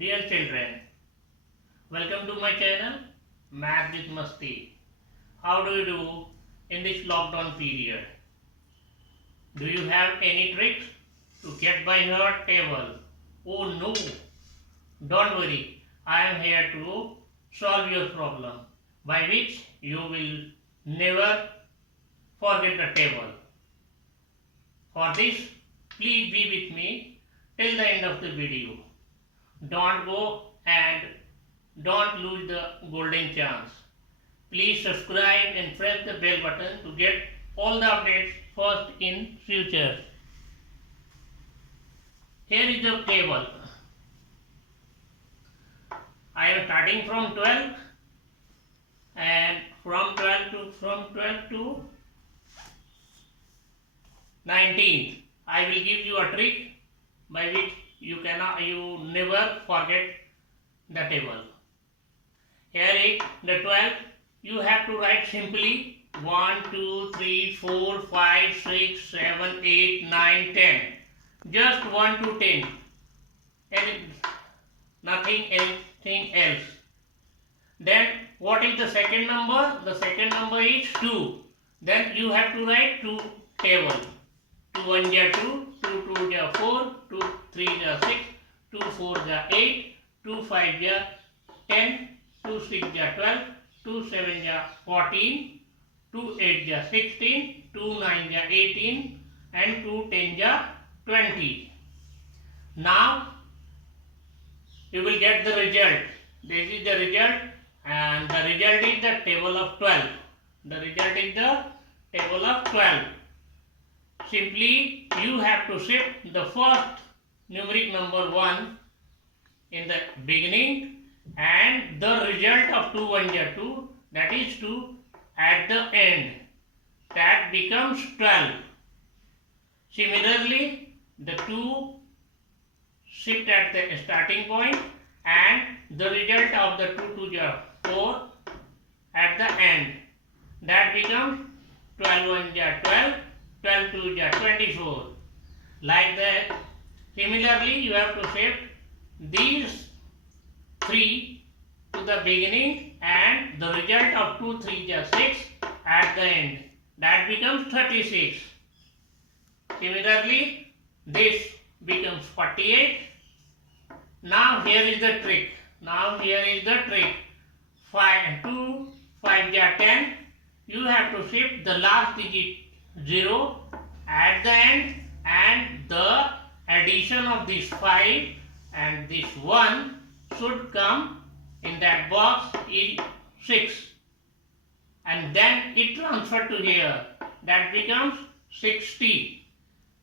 Dear children, welcome to my channel Math with Masti. How do you do in this lockdown period? Do you have any tricks to get by your table? Oh no, don't worry. I am here to solve your problem by which you will never forget the table. For this, please be with me till the end of the video. Don't go and don't lose the golden chance. Please subscribe and press the bell button to get all the updates first in future. Here is the table. I am starting from 12 and from 12 to 19. I will give you a trick by which you never forget the table. Here is the 12. You have to write simply 1, 2, 3, 4, 5, 6, 7, 8, 9, 10. Just 1 to 10. And anything else. Then what is the second number? The second number is 2. Then you have to write 2 table. 2 1 is 2, 2 2 is 4, 2 3 is 6, 2 4 is 8, 2 5 is 10, 2 6 is 12, 2 7 is 14, 2 8 is 16, 2 9 is 18 and 2 10 is 20. Now you will get the result. This is the result and the result is the table of 12. The result is the table of 12. Simply you have to shift the first numeric number 1 in the beginning and the result of 2 1 is 2, that is 2 at the end. That becomes 12. Similarly, the 2 shift at the starting point and the result of the 2 2 is 4 at the end. That becomes 12 1 is 12. 12 2 is 24. Like that. Similarly, you have to shift these 3 to the beginning and the result of 2 3 is 6 at the end. That becomes 36. Similarly, this becomes 48. Now here is the trick. 2 5 is 10. You have to shift the last digit 0 at the end and the addition of this 5 and this 1 should come in that box is 6 and then it transferred to here. That becomes 60.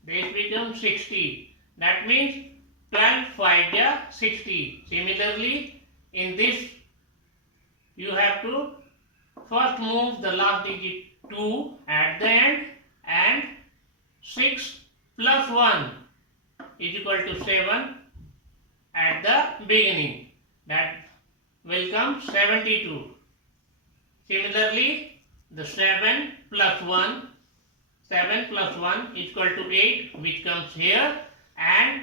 This becomes 60. That means 12 5 is 60. Similarly, in this you have to first move the last digit 2 at the end and 6 plus 1 is equal to 7 at the beginning. That will come 72. Similarly, the 7 plus 1 is equal to 8 which comes here and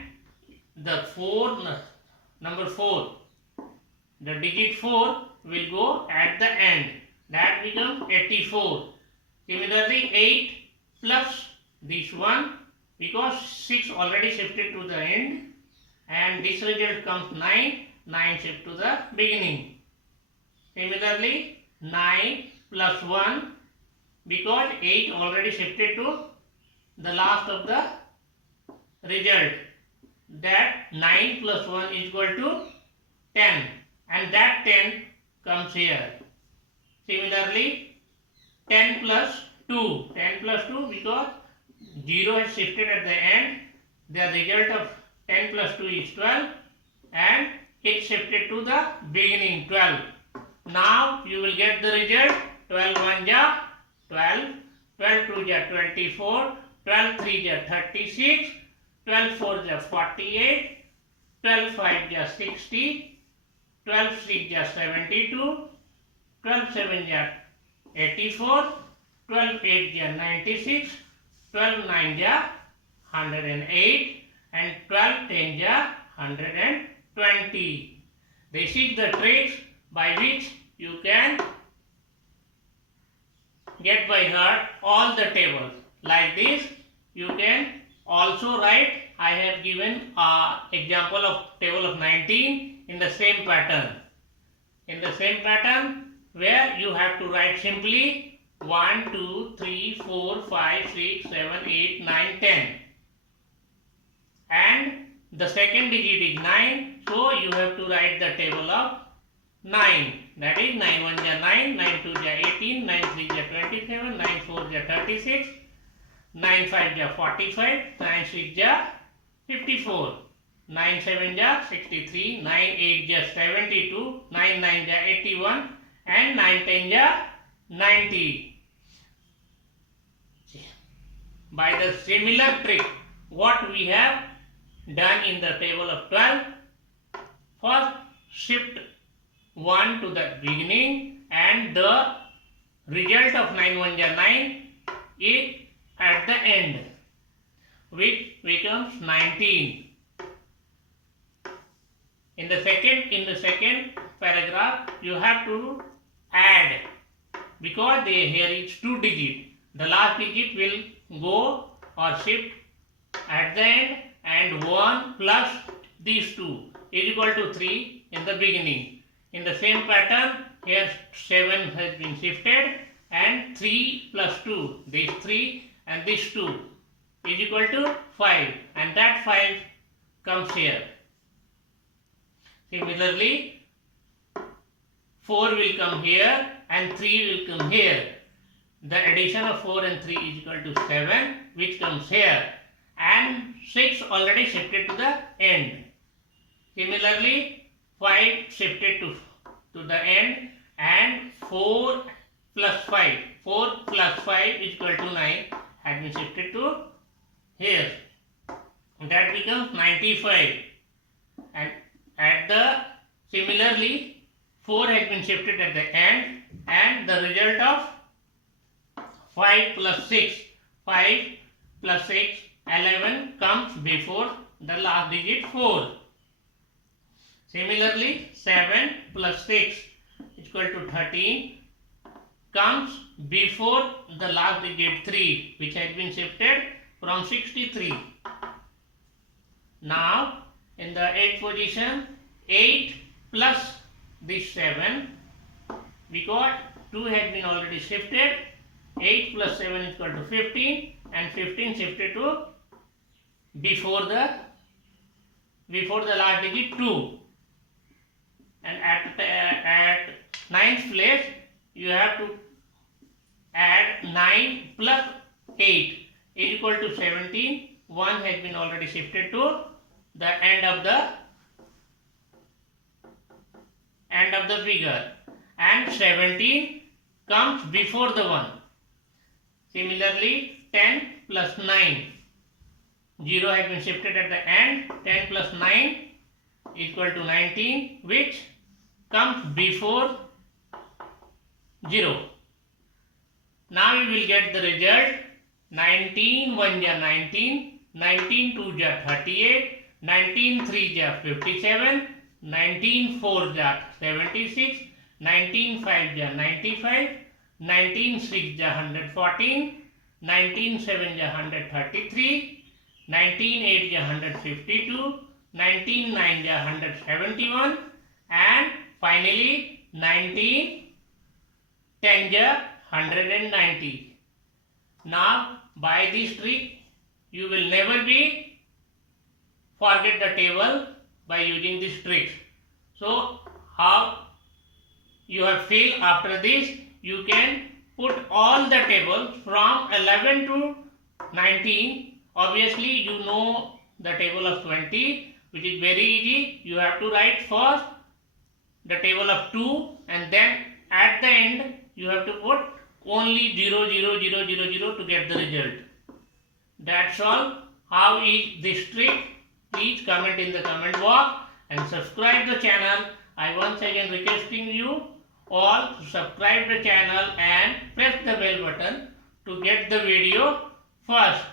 the number 4, the digit 4 will go at the end. That becomes 84. Similarly, 8 plus this 1 because 6 already shifted to the end and this result comes 9. 9 shift to the beginning. Similarly, 9 plus 1 because 8 already shifted to the last of the result. That 9 plus 1 is equal to 10 and that 10 comes here. Similarly, 10 plus 2 because 0 has shifted at the end. The result of 10 plus 2 is 12 and it shifted to the beginning 12. Now you will get the result 12 1 is 12, 12 2 is 24, 12 3 is 36, 12 4 is 48, 12 5 is 60, 12 6 is 72, 12 7 is 84, 12 8 is 96, 12 9 is 108 and 12 10 is 100 20. This is the tricks by which you can get by heart all the tables. Like this, you can also write. I have given an example of table of 19 in the same pattern. In the same pattern where you have to write simply 1, 2, 3, 4, 5, 6, 7, 8, 9, 10. And the second digit is 9, so you have to write the table of 9. That is 9 1 ja 9, 9 2 ja 18, 9 3 ja 27, 9 4 ja 36, 9 5 ja 45, 9 6 ja 54, 9 7 ja 63, 9 8 ja 72, 9 9 ja 81 and 9 10 ja 90. By the similar trick, what we have done in the table of 12, first shift 1 to the beginning and the result of 9 1 ja 9 is at the end, which becomes 19. In the second paragraph, you have to add, because here is 2 digit. The last digit will go or shift at the end, and 1 plus these 2 is equal to 3 in the beginning. In the same pattern, here 7 has been shifted and 3 plus 2, this 3 and this 2 is equal to 5, and that 5 comes here. Similarly, 4 will come here and 3 will come here. The addition of 4 and 3 is equal to 7, which comes here, and 6 already shifted to the end. Similarly, 5 shifted to the end, and 4 plus 5 is equal to 9 has been shifted to here. That becomes 95. And similarly, 4 has been shifted at the end, and the result of 5 plus 6, 11 comes before the last digit 4. Similarly, 7 plus 6 is equal to 13 comes before the last digit 3, which has been shifted from 63. Now, in the 8th position, 8 plus this 7, because 2 has been already shifted, 8 plus 7 is equal to 15, and 15 shifted to before the last digit 2. And at 9th place, you have to add 9 plus 8 is equal to 17. 1 has been already shifted to the end of the figure, and 17 comes before the 1. Similarly, 10 plus 9, 0 has been shifted at the end. 10 plus 9 is equal to 19, which comes before 0. Now you will get the result. 19 1 ja 19, 19 2 ja 38, 19 3 ja 57, 19 4 ja 76, 19 5 ja 95, 19 6 ja 114, 19 7 ja 133, 19 8 ja 152, 19 9 ja 171, and finally 19 10 ja 190. Now, by this trick, you will never be forget the table by using this trick. So, how you have failed after this, you can put all the tables from 11 to 19. Obviously, you know the table of 20, which is very easy. You have to write first the table of 2, and then at the end you have to put only 0 0 0 0 0 to get the result. That's all. How is this trick? Please comment in the comment box and subscribe the channel. I once again requesting you all to subscribe the channel and press the bell button to get the video first.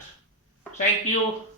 Thank you.